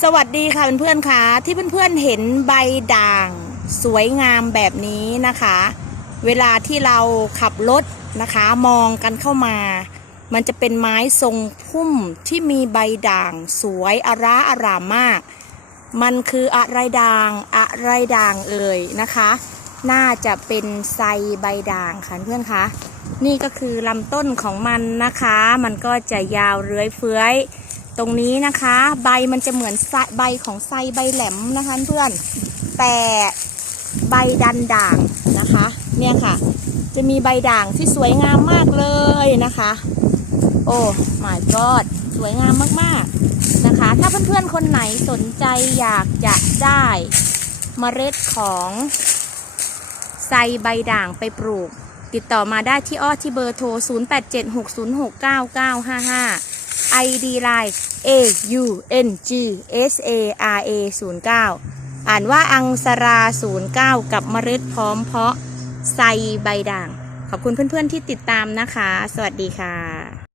สวัสดีค่ะเพื่อนๆค่ะที่เพื่อนๆเห็นใบด่าง สวยงามแบบนี้นะคะ เวลาที่เราขับรถนะคะมองกันเข้ามา มันจะเป็นไม้ทรงพุ่มที่มีใบด่าง สวยอาราอารามมาก มันคืออะไรด่างอะไรด่างเอ่ยนะคะ น่าจะเป็นไซใบด่างค่ะเพื่อนคะนี่ก็คือลำต้นของมันนะคะ มันก็จะยาวเรื้อยเฟื้อย ตรงนี้นะคะ ใบมันจะเหมือนใบของไซใบแหลมนะคะเพื่อน แต่ใบดันด่างนะคะ เนี่ยค่ะ จะมีใบด่างที่สวยงามมากเลยนะคะ โอ้ my god สวยงามมากๆนะคะ ถ้าเพื่อนๆคนไหนสนใจอยากจะได้เมล็ดของไซใบด่างไปปลูก ติดต่อมาได้ที่อ้อที่เบอร์โทร 0876069955 ID Line A U N G S A R A 09อ่านว่าอังสรา 09 กับมฤตพร้อมเพาะไซใบด่าง ขอบคุณเพื่อนๆที่ติดตามนะคะ สวัสดีค่ะ